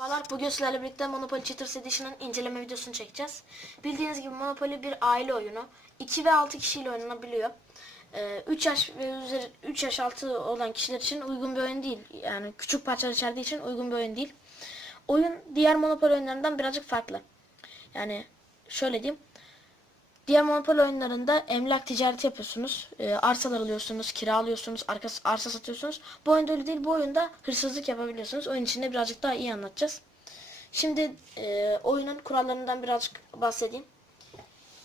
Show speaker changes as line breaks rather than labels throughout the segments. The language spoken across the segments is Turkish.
Merhabalar, bugün sizlerle birlikte Monopoly Cheaters Edition'ın inceleme videosunu çekeceğiz. Bildiğiniz gibi Monopoly bir aile oyunu. 2 ve 6 kişiyle oynanabiliyor. Ee, 3 yaş ve üzeri 3 yaş altı olan kişiler için uygun bir oyun değil. Yani küçük parçalar içerdiği için uygun bir oyun değil. Oyun diğer Monopoly oyunlarından birazcık farklı. Yani şöyle diyeyim. Diğer Monopoly oyunlarında emlak ticareti yapıyorsunuz. Ee, arsalar alıyorsunuz, kiralıyorsunuz, arka, arsa satıyorsunuz. Bu oyunda öyle değil. Bu oyunda hırsızlık yapabiliyorsunuz. Oyun içinde birazcık daha iyi anlatacağız. Şimdi e, oyunun kurallarından birazcık bahsedeyim.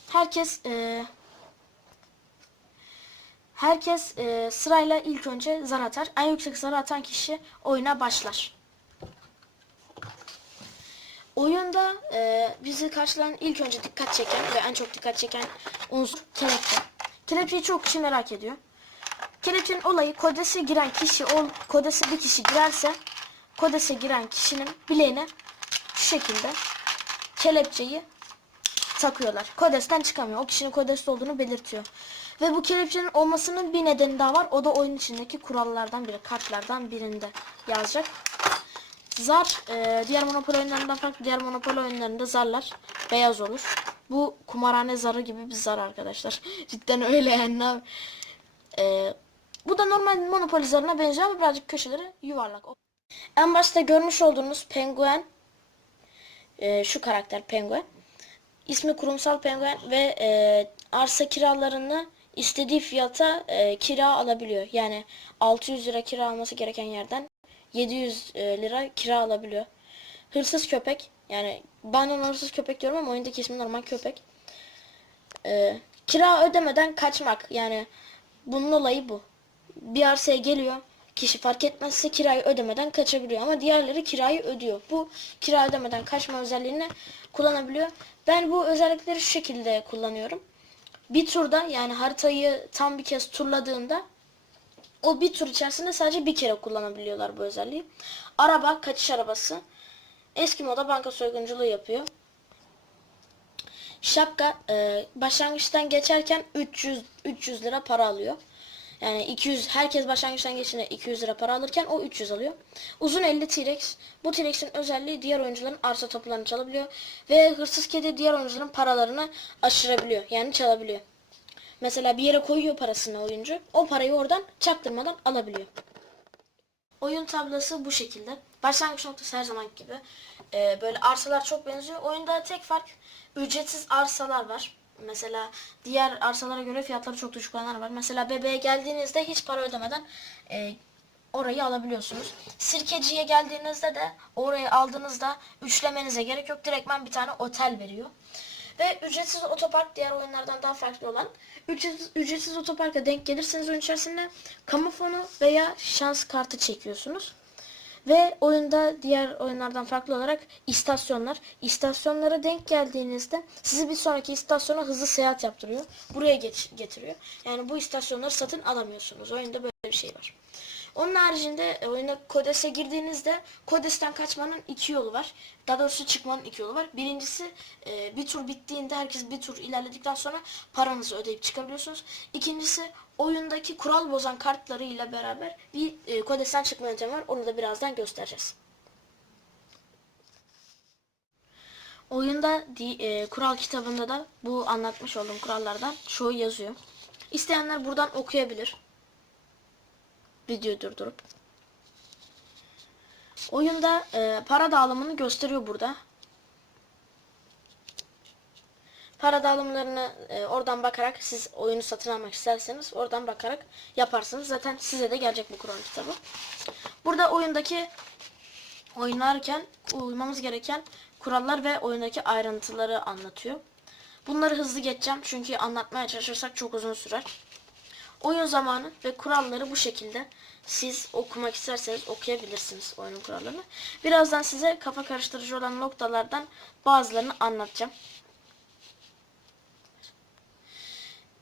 Herkes e, herkes e, sırayla ilk önce zar atar. En yüksek zarı atan kişi oyuna başlar. Oyunda e, bizi karşılayan ilk önce dikkat çeken ve en çok dikkat çeken unsur kelepçe. Kelepçeyi çok kişi merak ediyor. Kelepçenin olayı kodese giren kişi, ol, kodese bir kişi girerse kodese giren kişinin bileğine şu şekilde kelepçeyi takıyorlar. Kodesten çıkamıyor. O kişinin kodeste olduğunu belirtiyor. Ve bu kelepçenin olmasının bir nedeni daha var. O da oyun içindeki kurallardan biri, kartlardan birinde yazacak. Zar e, diğer Monopoly oyunlarından farklı. Diğer Monopoly oyunlarında zarlar beyaz olur. Bu kumarhane zarı gibi bir zar arkadaşlar. Cidden öyle yani. E, bu da normal Monopoly zarına benziyor ama birazcık köşeleri yuvarlak. En başta görmüş olduğunuz penguen e, şu karakter penguen. İsmi kurumsal penguen ve e, arsa kiralarını istediği fiyata e, kira alabiliyor. Yani 600 lira kira alması gereken yerden 700 e, lira kira alabiliyor. Hırsız köpek. Yani ben ona hırsız köpek diyorum ama oyundaki ismi normal köpek. E, kira ödemeden kaçmak. Yani bunun olayı bu. Bir arsaya geliyor. Kişi fark etmezse kirayı ödemeden kaçabiliyor. Ama diğerleri kirayı ödüyor. Bu kira ödemeden kaçma özelliğini kullanabiliyor. Ben bu özellikleri şu şekilde kullanıyorum. Bir turda yani haritayı tam bir kez turladığında o bir tur içerisinde sadece bir kere kullanabiliyorlar bu özelliği. Araba, kaçış arabası. Eski moda banka soygunculuğu yapıyor. Şapka e, başlangıçtan geçerken 300 300 lira para alıyor. Yani 200 herkes başlangıçtan geçince 200 lira para alırken o 300 alıyor. Uzun 50 T-Rex. Bu T-Rex'in özelliği diğer oyuncuların arsa tapularını çalabiliyor ve hırsız kedi diğer oyuncuların paralarını aşırabiliyor. Yani çalabiliyor. Mesela bir yere koyuyor parasını oyuncu. O parayı oradan çaktırmadan alabiliyor. Oyun tablosu bu şekilde. Başlangıç noktası her zaman gibi. Ee, böyle arsalar çok benziyor. Oyunda tek fark ücretsiz arsalar var. Mesela diğer arsalara göre fiyatları çok düşük olanlar var. Mesela bebeğe geldiğinizde hiç para ödemeden e, orayı alabiliyorsunuz. Sirkeciye geldiğinizde de orayı aldığınızda üçlemenize gerek yok. Direktmen bir tane otel veriyor. Ve ücretsiz otopark diğer oyunlardan daha farklı olan. Ücretsiz, ücretsiz otoparka denk gelirseniz oyun içerisinde kamu fonu veya şans kartı çekiyorsunuz. Ve oyunda diğer oyunlardan farklı olarak istasyonlar. İstasyonlara denk geldiğinizde sizi bir sonraki istasyona hızlı seyahat yaptırıyor. Buraya geç, getiriyor. Yani bu istasyonları satın alamıyorsunuz. Oyunda böyle bir şey var. Onun haricinde e, oyuna Kodes'e girdiğinizde Kodes'ten kaçmanın iki yolu var. Daha doğrusu çıkmanın iki yolu var. Birincisi e, bir tur bittiğinde herkes bir tur ilerledikten sonra paranızı ödeyip çıkabiliyorsunuz. İkincisi oyundaki kural bozan kartlarıyla beraber bir e, Kodes'ten çıkma yöntemi var. Onu da birazdan göstereceğiz. Oyunda e, kural kitabında da bu anlatmış olduğum kurallardan çoğu yazıyor. İsteyenler buradan okuyabilir videoyu durdurup. Oyunda e, para dağılımını gösteriyor burada. Para dağılımlarını e, oradan bakarak siz oyunu satın almak isterseniz oradan bakarak yaparsınız. Zaten size de gelecek bu kural kitabı. Burada oyundaki oynarken uymamız gereken kurallar ve oyundaki ayrıntıları anlatıyor. Bunları hızlı geçeceğim çünkü anlatmaya çalışırsak çok uzun sürer. Oyun zamanı ve kuralları bu şekilde. Siz okumak isterseniz okuyabilirsiniz oyunun kurallarını. Birazdan size kafa karıştırıcı olan noktalardan bazılarını anlatacağım.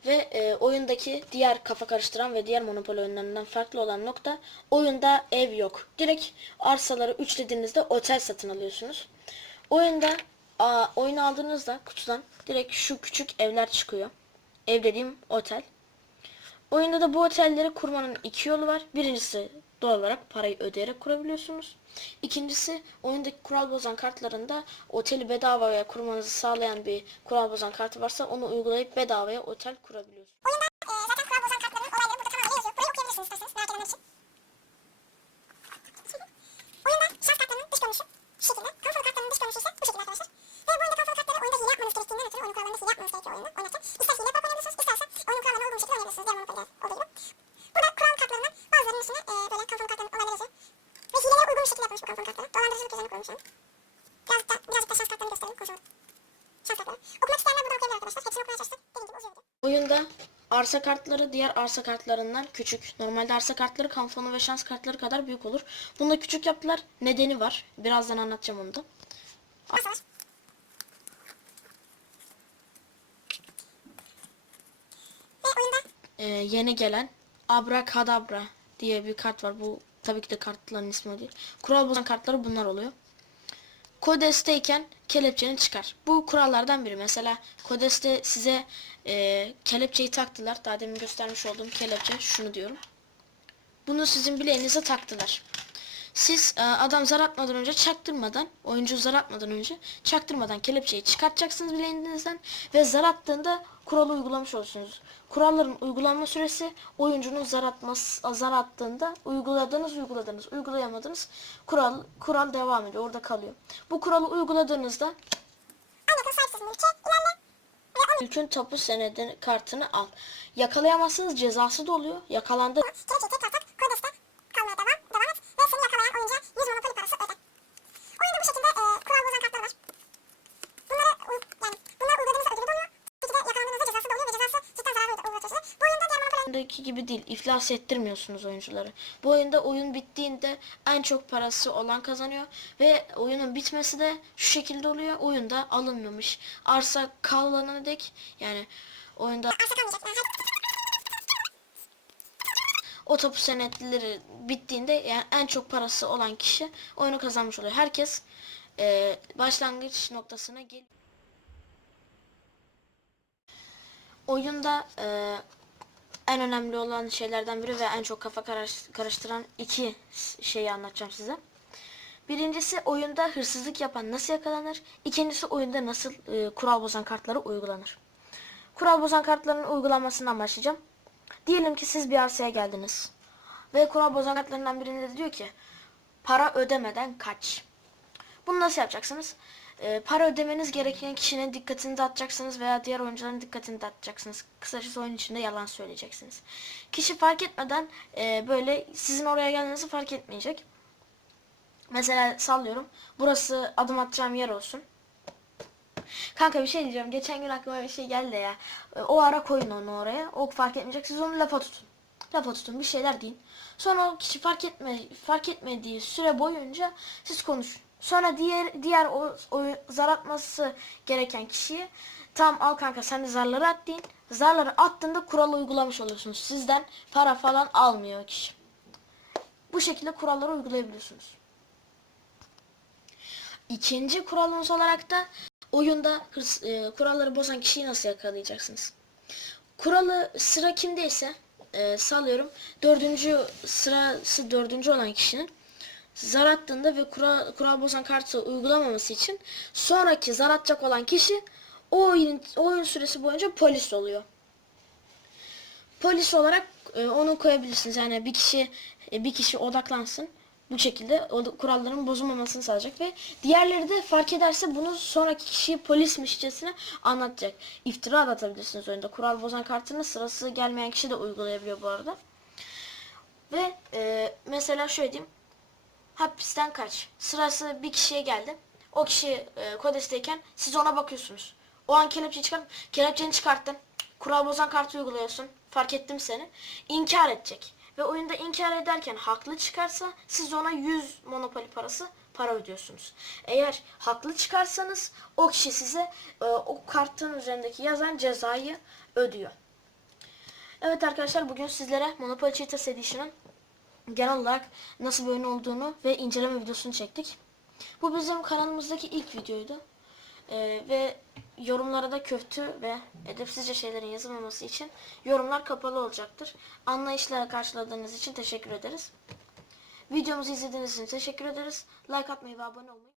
Ve e, oyundaki diğer kafa karıştıran ve diğer Monopoly oyunlarından farklı olan nokta oyunda ev yok. Direkt arsaları üçlediğinizde otel satın alıyorsunuz. Oyunda a, oyunu aldığınızda kutudan direkt şu küçük evler çıkıyor. Ev dediğim otel. Oyunda da bu otelleri kurmanın iki yolu var. Birincisi doğal olarak parayı ödeyerek kurabiliyorsunuz. İkincisi oyundaki kural bozan kartlarında oteli bedavaya kurmanızı sağlayan bir kural bozan kartı varsa onu uygulayıp bedavaya otel kurabiliyorsunuz.
Oyunda e, zaten kural bozan kartların olayları burada tamamıyla yazıyor. Burayı okuyabilirsiniz isterseniz merak edenler için. Oyunda şans kartlarının dış görünüşü şu şekilde. Kafalı kartlarının dış görünüşü ise bu şekilde arkadaşlar. Ve bu oyunda kafalı kartları oyunda hile yapmanız gerektiğinden ötürü oyun kurallarında hile yapmanız gerekiyor oyunda oynarken. İster hile yaparak oynayabilirsiniz, isterse oyunun kurallarına uygun bir şekilde oynayabilirsiniz. Diğer Monopoly'ler olduğu gibi. Burada kural kartlarından bazılarının üstüne e, böyle kafalı kartların olayları yazıyor. Ve hilelere uygun bir şekilde yapılmış bu kafalı kartları. Dolandırıcılık üzerine kurulmuş yani. Birazcık da, birazcık da şans kartlarını gösterelim. Konuşalım. Şans kartları. Okumak isteyenler burada okuyabilir arkadaşlar. Hepsini okumaya çalıştık. Dediğim gibi uzuyor video.
Oyunda arsa kartları diğer arsa kartlarından küçük. Normalde arsa kartları kanfonu ve şans kartları kadar büyük olur. Bunu da küçük yaptılar. Nedeni var. Birazdan anlatacağım onu da. Ee, yeni gelen Abrakadabra diye bir kart var. Bu tabii ki de kartların ismi değil. Kural bozan kartları bunlar oluyor. Kodesteyken kelepçeni çıkar. Bu kurallardan biri. Mesela Kodeste size e, kelepçeyi taktılar. Daha demin göstermiş olduğum kelepçe. Şunu diyorum. Bunu sizin bileğinize taktılar. Siz e, adam zar atmadan önce çaktırmadan, oyuncu zar atmadan önce çaktırmadan kelepçeyi çıkartacaksınız bileğinizden ve zar attığında kuralı uygulamış olursunuz. Kuralların uygulanma süresi oyuncunun zar atması, zar attığında uyguladınız, uyguladınız, uygulayamadınız. Kural kural devam ediyor, orada kalıyor. Bu kuralı uyguladığınızda mülkün tapu senedi kartını al. Yakalayamazsınız cezası da oluyor. Yakalandı. İflas ettirmiyorsunuz oyuncuları. Bu oyunda oyun bittiğinde en çok parası olan kazanıyor ve oyunun bitmesi de şu şekilde oluyor. Oyunda alınmamış arsa kalana dek yani oyunda o tapu senetleri bittiğinde yani en çok parası olan kişi oyunu kazanmış oluyor. Herkes e, başlangıç noktasına gel. Oyunda e, en önemli olan şeylerden biri ve en çok kafa karış- karıştıran iki şeyi anlatacağım size. Birincisi oyunda hırsızlık yapan nasıl yakalanır? İkincisi oyunda nasıl e, kural bozan kartları uygulanır? Kural bozan kartların uygulanmasından başlayacağım. Diyelim ki siz bir arsaya geldiniz. Ve kural bozan kartlarından birinde de diyor ki para ödemeden kaç. Bunu nasıl yapacaksınız? Ee, para ödemeniz gereken kişinin dikkatini dağıtacaksınız veya diğer oyuncuların dikkatini dağıtacaksınız. Kısacası oyun içinde yalan söyleyeceksiniz. Kişi fark etmeden e, böyle sizin oraya geldiğinizi fark etmeyecek. Mesela sallıyorum. Burası adım atacağım yer olsun. Kanka bir şey diyeceğim. Geçen gün aklıma bir şey geldi ya. E, O ara koyun onu oraya. O fark etmeyecek. Siz onu lafa tutun. Lafa tutun. Bir şeyler deyin. Sonra o kişi fark etme fark etmediği süre boyunca siz konuşun. Sonra diğer diğer o, o zar atması gereken kişiye tam al kanka sen de zarları at deyin. Zarları attığında kuralı uygulamış oluyorsunuz. Sizden para falan almıyor kişi. Bu şekilde kuralları uygulayabiliyorsunuz. İkinci kuralımız olarak da oyunda hırs, e, kuralları bozan kişiyi nasıl yakalayacaksınız? Kuralı sıra kimdeyse e, sallıyorum dördüncü sırası dördüncü olan kişinin zar attığında ve kural, kural bozan kartı uygulamaması için sonraki zar atacak olan kişi o oyun, o oyun süresi boyunca polis oluyor. Polis olarak e, onu koyabilirsiniz. Yani bir kişi e, bir kişi odaklansın. Bu şekilde o kuralların bozulmamasını sağlayacak ve diğerleri de fark ederse bunu sonraki kişiyi polismişçesine anlatacak. İftira da atabilirsiniz oyunda. Kural bozan kartını sırası gelmeyen kişi de uygulayabiliyor bu arada. Ve e, mesela şöyle diyeyim. Hapisten kaç. Sırası bir kişiye geldi. O kişi e, kodesteyken siz ona bakıyorsunuz. O an kelepçeyi çıkart. Kelepçeni çıkarttın. Kural bozan kartı uyguluyorsun. Fark ettim seni. İnkar edecek. Ve oyunda inkar ederken haklı çıkarsa siz ona 100 monopoli parası para ödüyorsunuz. Eğer haklı çıkarsanız o kişi size e, o kartın üzerindeki yazan cezayı ödüyor. Evet arkadaşlar bugün sizlere Monopoly Cheetahs Edition'ın genel olarak nasıl bir oyun olduğunu ve inceleme videosunu çektik. Bu bizim kanalımızdaki ilk videoydu. Ee, ve yorumlara da kötü ve edepsizce şeylerin yazılmaması için yorumlar kapalı olacaktır. Anlayışla karşıladığınız için teşekkür ederiz. Videomuzu izlediğiniz için teşekkür ederiz. Like atmayı ve abone olmayı